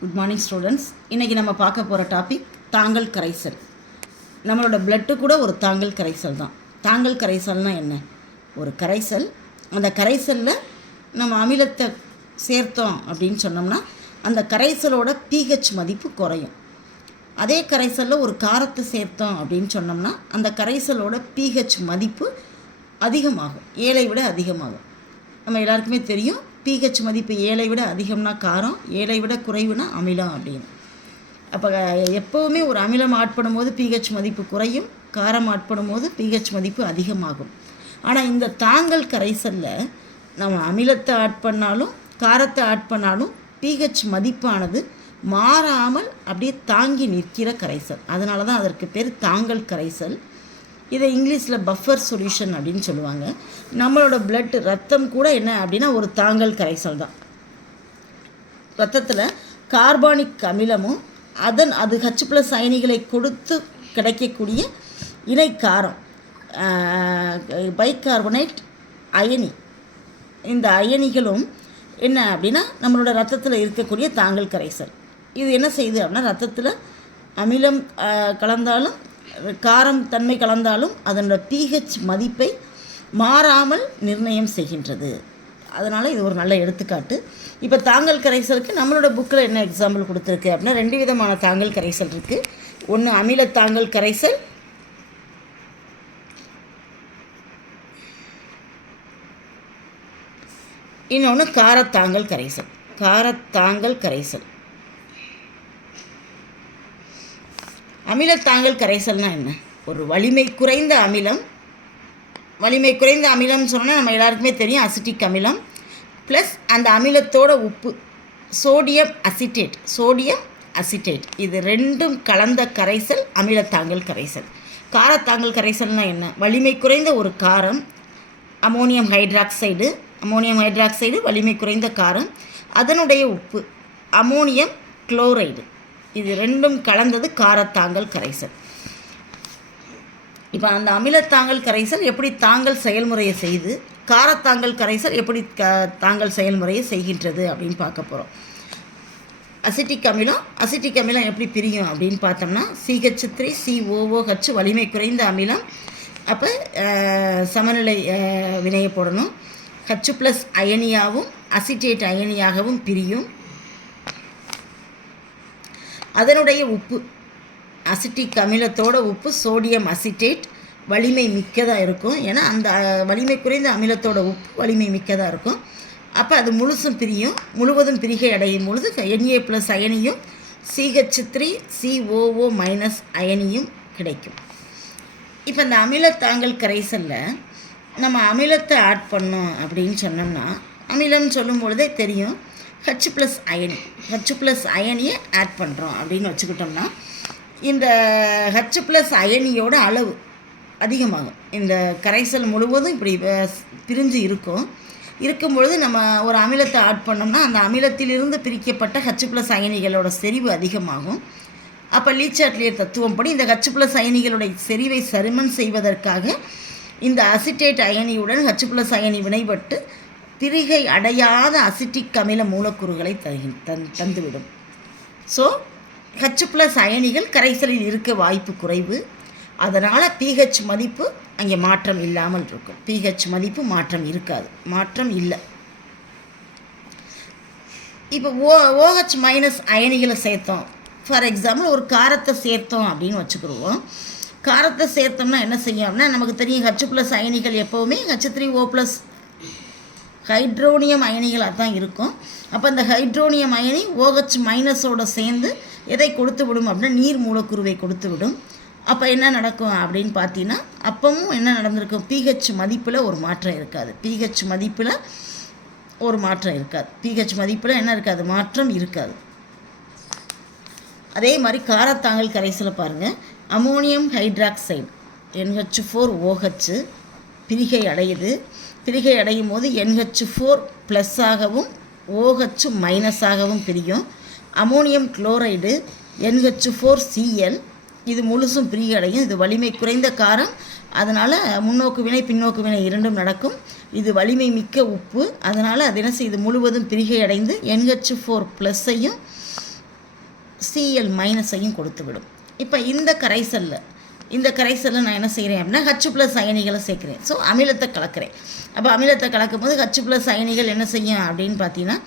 Good morning students. இன்றைக்கி நம்ம பார்க்க போகிற டாபிக் தாங்கல் கரைசல். நம்மளோட பிளட்டு கூட ஒரு தாங்கல் கரைசல் தான். தாங்கல் கரைசல்னால் என்ன? ஒரு கரைசல். அந்த கரைசலில் நம்ம அமிலத்தை சேர்த்தோம் அப்படின்னு சொன்னோம்னா அந்த கரைசலோட pH மதிப்பு குறையும். அதே கரைசலில் ஒரு காரத்தை சேர்த்தோம் அப்படின்னு சொன்னோம்னா அந்த கரைசலோட pH மதிப்பு அதிகமாகும், 7ஐ விட அதிகமாகும். நம்ம எல்லாருக்குமே தெரியும், pH மதிப்பு 7ஐ விட அதிகம்னா காரம், 7ஐ விட குறைவுனா அமிலம் அப்படின்னு. அப்போ எப்போவுமே ஒரு அமிலம் ஆட் பண்ணும்போது pH மதிப்பு குறையும், காரம் ஆட் பண்ணும்போது pH மதிப்பு அதிகமாகும். ஆனால் இந்த தாங்கல் கரைசலில் நம்ம அமிலத்தை ஆட் பண்ணாலும் காரத்தை ஆட் பண்ணாலும் pH மதிப்பானது மாறாமல் அப்படியே தாங்கி நிற்கிற கரைசல். அதனால தான் அதற்கு பேர் தாங்கல் கரைசல். இதை இங்கிலீஷில் பஃபர் சொல்யூஷன் அப்படின்னு சொல்லுவாங்க. நம்மளோட ரத்தம் கூட என்ன அப்படின்னா ஒரு தாங்கல் கரைசல் தான். ரத்தத்தில் கார்பானிக் அமிலமும் அது H+ அயனிகளை கொடுத்து கிடைக்கக்கூடிய இணை காரம் பைகார்பனேட் அயனி. இந்த அயனிகளும் என்ன அப்படின்னா நம்மளோட ரத்தத்தில் இருக்கக்கூடிய தாங்கல் கரைசல். இது என்ன செய்யுது அப்படின்னா ரத்தத்தில் அமிலம் கலந்தாலும் காரம் தன்மை கலந்தாலும் அதனோட pH மதிப்பை மாறாமல் நிர்ணயம் செய்கின்றது. அதனால் இது ஒரு நல்ல எடுத்துக்காட்டு. இப்போ தாங்கல் கரைசலுக்கு நம்மளோட புக்கில் என்ன எக்ஸாம்பிள் கொடுத்துருக்கு அப்படின்னா 2 விதமான தாங்கல் கரைசல் இருக்குது. ஒன்று அமில தாங்கல் கரைசல், இன்னொன்று காரத்தாங்கல் கரைசல். காரத்தாங்கல் கரைசல், அமிலத்தாங்கல் கரைசல்னால் என்ன? ஒரு வலிமை குறைந்த அமிலம். வலிமை குறைந்த அமிலம்னு சொன்னால் நம்ம எல்லாருக்குமே தெரியும், அசிட்டிக் அமிலம் ப்ளஸ் அந்த அமிலத்தோட உப்பு சோடியம் அசிட்டேட் இது ரெண்டும் கலந்த கரைசல் அமிலத்தாங்கல் கரைசல். காரத்தாங்கல் கரைசல்னால் என்ன? வலிமை குறைந்த ஒரு காரம், அமோனியம் ஹைட்ராக்சைடு வலிமை குறைந்த காரம், அதனுடைய உப்பு அமோனியம் குளோரைடு, இது ரெண்டும் கலந்தது காரத்தாங்கல் கரைசல். இப்போ அந்த அமிலத்தாங்கல் கரைசல் எப்படி தாங்கல் செயல்முறையை செய்து, காரத்தாங்கல் கரைசல் எப்படி தாங்கல் செயல்முறையை செய்கின்றது அப்படின்னு பார்க்க போகிறோம். அசிட்டிக் அமிலம் எப்படி பிரியும் அப்படின்னு பார்த்தோம்னா CH3COOH வலிமை குறைந்த அமிலம். அப்போ சமநிலை வினையை போடணும். H+ அயனியாகவும் அசிட்டேட் அயனியாகவும் பிரியும். அதனுடைய உப்பு அசிட்டிக் அமிலத்தோட உப்பு சோடியம் அசிட்டேட் வலிமை மிக்கதாக இருக்கும். ஏன்னா அந்த வலிமை குறைந்த அமிலத்தோட உப்பு வலிமை மிக்கதாக இருக்கும். அப்போ அது முழுவதும் பிரிகை அடையும் பொழுது Na+ அயனியும் CH3COO- அயனியும் கிடைக்கும். இப்போ இந்த அமிலத்தாங்கல் கரைசலில் நம்ம அமிலத்தை ஆட் பண்ணோம் அப்படின்னு சொன்னோம்னா, அமிலம்னு சொல்லும் பொழுதே தெரியும் H+ அயனியை ஆட் பண்ணுறோம் அப்படின்னு வச்சுக்கிட்டோம்னா இந்த H+ அயனியோட அளவு அதிகமாகும். இந்த கரைசல் முழுவதும் இப்படி பிரிஞ்சு இருக்கும்பொழுது நம்ம ஒரு அமிலத்தை ஆட் பண்ணோம்னா அந்த அமிலத்திலிருந்து பிரிக்கப்பட்ட H+ அயனிகளோட செறிவு அதிகமாகும். அப்போ லீச்சாட்லியர் தத்துவம் படி இந்த H+ அயனிகளுடைய செறிவை சருமன் செய்வதற்காக இந்த அசிட்டேட் அயனியுடன் H+ அயனி வினைப்பட்டு பிரிகை அடையாத அசிட்டிக் அமில மூலக்கூறுகளை தந்துவிடும். ஸோ H+ அயனிகள் கரைசலில் இருக்க வாய்ப்பு குறைவு. அதனால் pH மதிப்பு அங்கே மாற்றம் இல்லாமல் இருக்கும். pH மதிப்பு மாற்றம் இருக்காது, மாற்றம் இல்லை. இப்போ OH- அயனிகளை சேர்த்தோம். ஃபார் எக்ஸாம்பிள் ஒரு காரத்தை சேர்த்தோம் அப்படின்னு வச்சுக்கிடுவோம். காரத்தை சேர்த்தோம்னா என்ன செய்யோம்னா நமக்கு தெரியும் H+ அயனிகள் எப்போவுமே H3O+ ஹைட்ரோனியம் அயனிகளாக தான் இருக்கும். அப்போ அந்த ஹைட்ரோனியம் அயனி OH- சேர்ந்து எதை கொடுத்து விடும் அப்படின்னா நீர் மூலக்கூறுவை கொடுத்து விடும். அப்போ என்ன நடக்கும் அப்படின்னு பார்த்தீங்கன்னா அப்பவும் என்ன நடந்திருக்கும்? pH மதிப்பில் ஒரு மாற்றம் இருக்காது. pH மதிப்பில் என்ன இருக்காது? மாற்றம் இருக்காது. அதே மாதிரி காரத்தாங்கல் கரைசலை பாருங்கள். அமோனியம் ஹைட்ராக்சைடு NH4OH பிரிகை அடையும் போது NH4+ ஆகவும் OH- ஆகவும் பிரியும். அமோனியம் குளோரைடு NH4Cl இது முழுசும் பிரிகை அடையும். இது வலிமை குறைந்த காரம், அதனால் முன்னோக்கு வினை பின்னோக்கு வினை இரண்டும் நடக்கும். இது வலிமை மிக்க உப்பு, அதனால் அது என்ன செய்யுது? முழுவதும் பிரிகை அடைந்து NH4+ஐயும் Cl மைனஸையும் கொடுத்து விடும். இப்போ இந்த கரைசலில் நான் என்ன செய்கிறேன் அப்படின்னா H+ அயனிகளை சேர்க்குறேன். ஸோ அமிலத்தை கலக்கிறேன். அப்போ அமிலத்தை கலக்கும் போது H+ அயனிகள் என்ன செய்யும் அப்படின்னு பார்த்தீங்கன்னா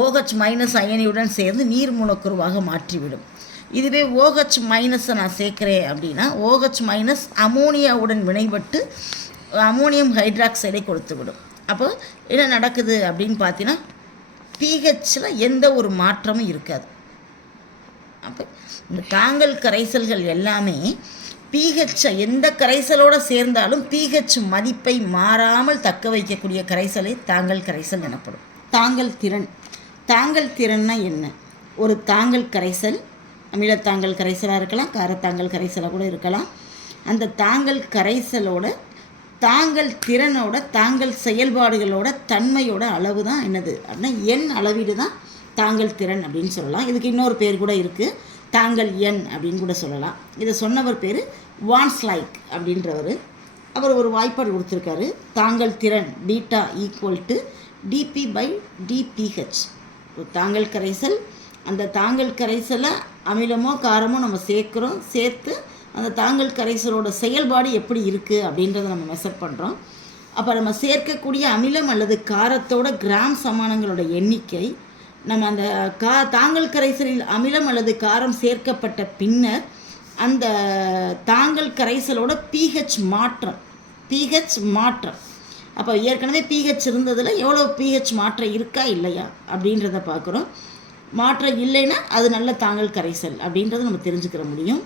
OH- அயனியுடன் சேர்ந்து நீர் மூலக்கூறுவாக மாற்றிவிடும். இதுவே OH- நான் சேர்க்குறேன் அப்படின்னா OH- அமோனியாவுடன் வினைப்பட்டு அமோனியம் ஹைட்ராக்சைடை கொடுத்து விடும். அப்போ என்ன நடக்குது அப்படின்னு பார்த்தீங்கன்னா pHல எந்த ஒரு மாற்றமும் இருக்காது. அப்போ இந்த தாங்கல் கரைசல்கள் எல்லாமே pH எந்த கரைசலோடு சேர்ந்தாலும் pH மதிப்பை மாறாமல் தக்க வைக்கக்கூடிய கரைசலை தாங்கல் கரைசல் எனப்படும். தாங்கல் திறன்னா என்ன? ஒரு தாங்கல் கரைசல் அமிலத்தாங்கல் கரைசலாக இருக்கலாம், காரத்தாங்கல் கரைசலாக கூட இருக்கலாம். அந்த தாங்கல் கரைசலோட தாங்கல் திறனோட தாங்கல் செயல்பாடுகளோட தன்மையோட அளவு தான் என்னது அப்படின்னா எண் அளவீடு தான் தாங்கல் திறன் அப்படின்னு சொல்லலாம். இதுக்கு இன்னொரு பேர் கூட இருக்குது, தாங்கல் எண் அப்படின்னு கூட சொல்லலாம். இதை சொன்னவர் பேர் வான்ஸ்லைக் அப்படின்றவர். அவர் ஒரு வாய்ப்பாடு கொடுத்துருக்காரு, தாங்கல் திறன் பீட்டா = dP/dpH. ஒரு தாங்கல் கரைசல், அந்த தாங்கல் கரைசலை அமிலமோ காரமோ நம்ம சேர்த்து அந்த தாங்கல் கரைசலோட செயல்பாடு எப்படி இருக்குது அப்படின்றத நம்ம மெஷர் பண்ணுறோம். அப்போ நம்ம சேர்க்கக்கூடிய அமிலம் அல்லது காரத்தோட கிராம் சமானங்களோட எண்ணிக்கை நம்ம அந்த தாங்கல் கரைசலில் அமிலம் அல்லது காரம் சேர்க்கப்பட்ட பின்னர் அந்த தாங்கல் கரைசலோட pH மாற்றம். அப்போ ஏற்கனவே pH இருந்ததில் எவ்வளோ pH மாற்றம் இருக்கா இல்லையா அப்படின்றத பார்க்குறோம். மாற்றம் இல்லைன்னா அது நல்ல தாங்கல் கரைசல் அப்படின்றத நம்ம தெரிஞ்சுக்கிற முடியும்.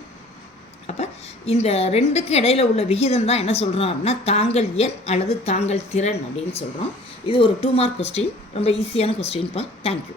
அப்போ இந்த ரெண்டுக்கு இடையில் உள்ள விகிதம் தான் என்ன சொல்கிறோம் அப்படின்னா தாங்கல் எண் அல்லது தாங்கல் திறன் அப்படின்னு சொல்கிறோம். இது ஒரு 2 மார்க் கொஸ்டின், ரொம்ப ஈஸியான கொஸ்டின்ப்பா. தேங்க்யூ.